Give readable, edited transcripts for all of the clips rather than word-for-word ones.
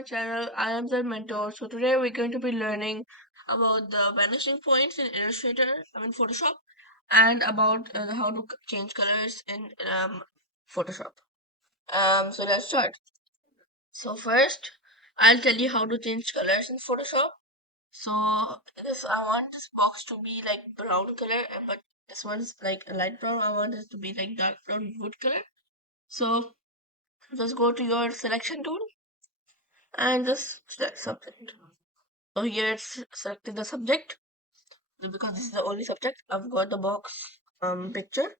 my channel IMZ Mentor. So today we're going to be learning about the vanishing points in Illustrator, Photoshop, and about how to change colors in Photoshop. So let's start. So first, I'll tell you how to change colors in Photoshop. So this I want this box to be like brown color, but this one's like a light brown. I want this to be like dark brown wood color. So just go to your selection tool and just select subject. So here it's selected the subject because this is the only subject. I've got the box picture.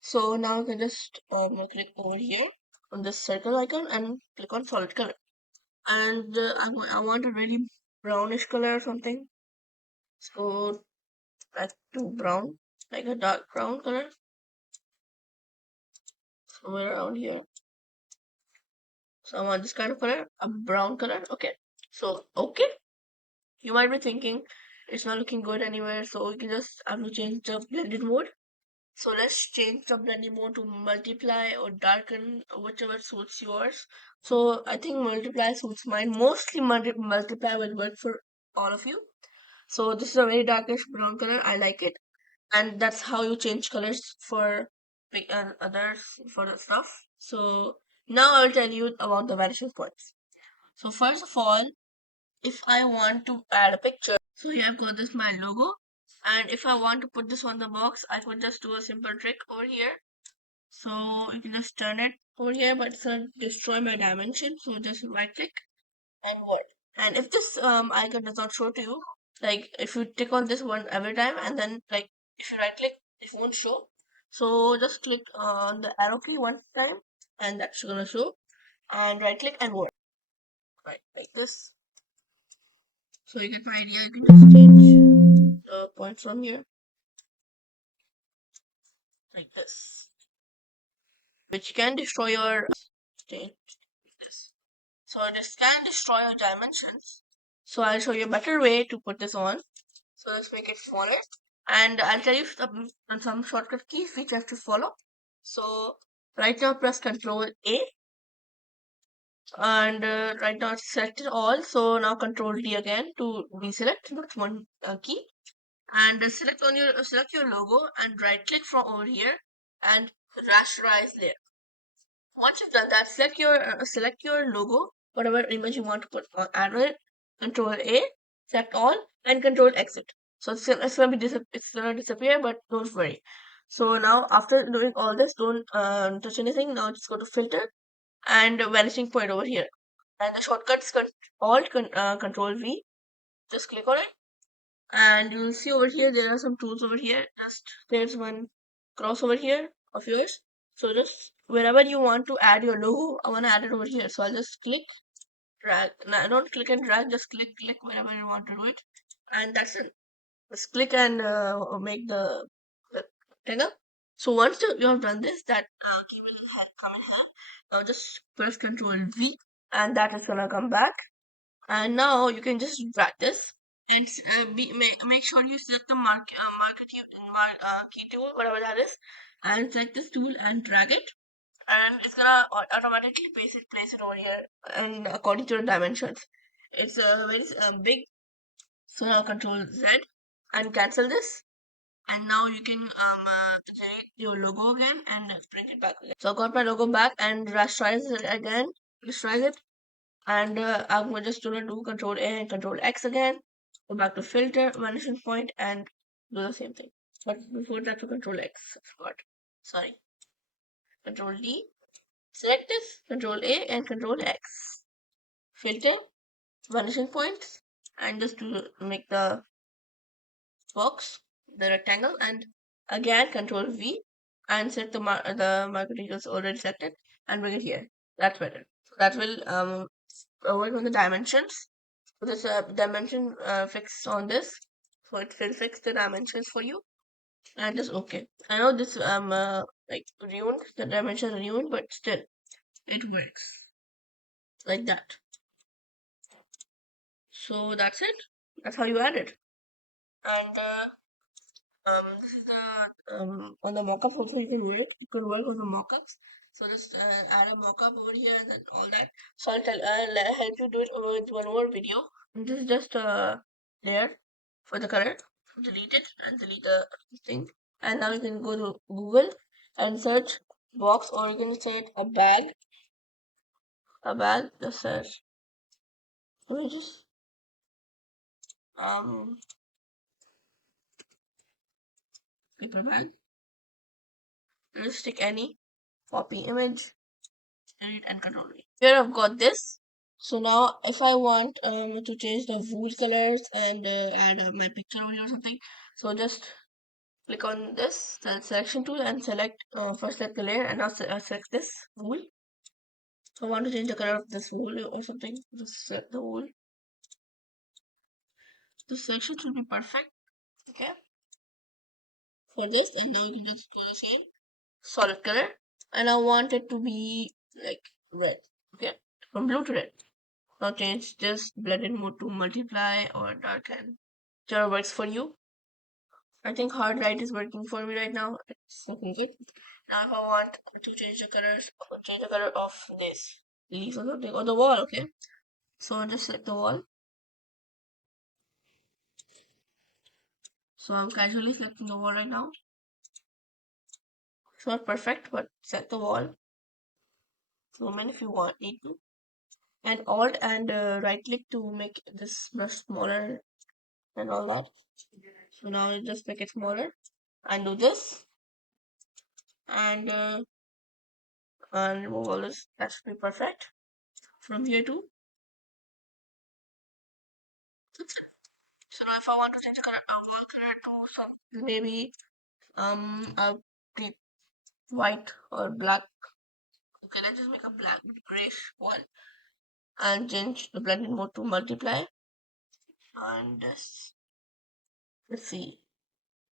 So now you can just click over here on this circle icon and click on solid color. And I want a really brownish color or something. So like to brown, like a dark brown color, somewhere around here. So I want this kind of color, a brown color. Okay. So okay. You might be thinking it's not looking good anywhere, so you can just have to change the blended mode. So let's change the blending mode to multiply or darken, whichever suits yours. So I think multiply suits mine. Mostly multiply will work for all of you. So this is a very darkish brown color. I like it, and that's how you change colors for and others for the stuff. So now I'll tell you about the vanishing points. So first of all, if I want to add a picture, so here I've got this my logo, and if I want to put this on the box, I could just do a simple trick over here. So you can just turn it over here, but it's gonna destroy my dimension. So just right click and word. And if this icon does not show to you, like if you tick on this one every time, and then like if you right click, it won't show. So just click on the arrow key one time, and that's gonna show. And right click and word. Right, like this. So you get my idea. You can just change the points from here, like this, which can destroy your change this. So this can destroy your dimensions. So I'll show you a better way to put this on. So let's make it smaller, and I'll tell you some shortcut keys which you have to follow. So right now press Control A, and right now it's selected all. So now Control D again to deselect that one key, and select your logo and right click from over here and rasterize layer. Once you've done that, select your logo, whatever image you want to put on, add it. Control A, select all, and Control Exit. So it's gonna it's gonna disappear, but don't worry. So now after doing all this, don't touch anything. Now just go to Filter and Vanishing Point over here, and the shortcuts Control V. Just click on it, and you'll see over here there are some tools over here. Just there's one cross over here of yours. So just wherever you want to add your logo, I want to add it over here. So I'll just click, drag. No, don't click and drag, just click wherever you want to do it, and that's it. Just click and make the rectangle. So once you have done this, that key will come in hand. Now just press Control V, and that is gonna come back. And now you can just drag this and make sure you select the key tool, whatever that is, and select this tool and drag it, and it's gonna automatically place it over here and according to the dimensions. It's very big. So now Control Z and cancel this, and now you can select your logo again and bring it back again. So I got my logo back and rasterize it again. Rasterize it, and I'm just gonna do Control A and Control X again. Go back to Filter, Vanishing Point, and do the same thing. But before that, to Control X. I forgot. Sorry. Control D. Select this. Control A and Control X. Filter, Vanishing Points, and just to make the box, the rectangle, and again Control V, and set the marker details already selected, and bring it here. That's better. So that will work on the dimensions. This dimension fixed on this, so it will fix the dimensions for you, and just okay. I know this like ruined, the dimension ruined, but still it works like that. So that's it. That's how you add it. And this is the on the mockups also you can work. You can work on the mockups. So just add a mockup over here and then all that. So I'll help you do it with one more video. This is just a layer for the color. Delete it and delete the thing. And now you can go to Google and search box, or you can say it a bag. A bag. Just search. Let me just um paper bag. Just stick any copy image, edit and control V. Here I've got this. So now if I want to change the wool colors and add my picture over here or something, so just click on this selection tool and select first select the layer, and now select this wool. So I want to change the color of this wool or something. Just select the wool. This section should be perfect. Okay. For this, and now you can just do the same solid color, and I want it to be like red. Okay, from blue to red. Now change this blended mode to multiply or darken. Whichever works for you. I think hard light is working for me right now. It's looking good. Now if I want to change the colors, change the color of this leaf or something, or the wall, okay? So I'll just select the wall. So I'm casually selecting the wall right now. It's not perfect, but set the wall. Zoom in if you want need to. And Alt and right click to make this brush smaller and all that. So now you just make it smaller. And do this. And remove all this. That should be perfect. From here too. So now if I want to change the color, wall color to some maybe a deep white or black. Okay, let's just make a black grayish one and change the blending mode to multiply. And this, let's see.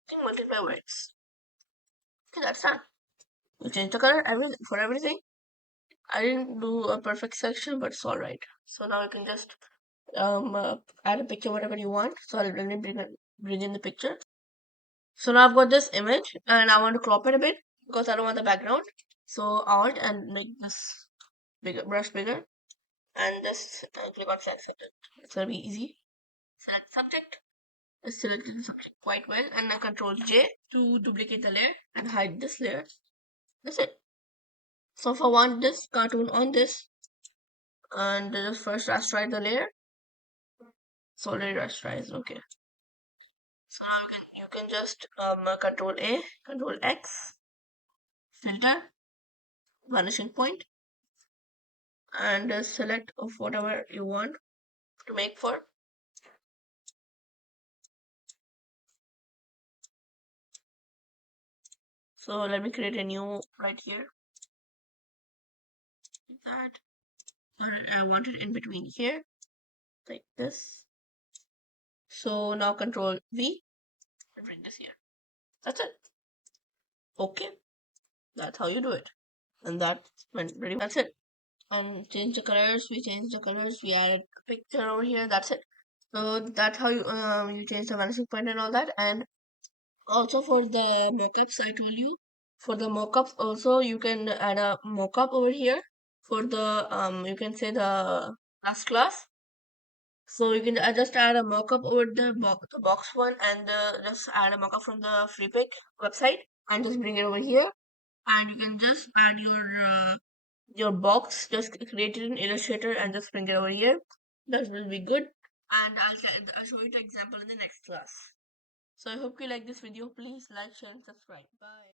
I think multiply works. Okay, that's done. We change the color for everything. I didn't do a perfect selection, but it's all right. So now you can just add a picture whatever you want. So I'll really bring in the picture. So now I've got this image and I want to crop it a bit because I don't want the background. So Alt and make this bigger, brush bigger, and just click on select subject. It's gonna be easy. Select subject. Select the subject quite well, and now Control J to duplicate the layer and hide this layer. That's it. So if I want this cartoon on this, and just first rasterize the layer. It's already rasterized. Okay. So now you can just Control A, Control X, filter, vanishing point, and select of whatever you want to make for. So let me create a new right here. Like that. Or I want it in between here, like this. So now Control V and bring this here. That's it. Okay. That's how you do it. And that went pretty. That's it. Change the colors. We change the colors. We added a picture over here. That's it. So that's how you change the vanishing point and all that. And also for the mockups, I told you. For the mockups, also you can add a mockup over here. For the you can say the last class. So you can just add a mockup over the box one, and just add a mockup from the free pick website and just bring it over here. And you can just add your box, just create it in Illustrator and just bring it over here. That will be good. And I'll show you the example in the next class. So I hope you like this video. Please like, share, and subscribe. Bye.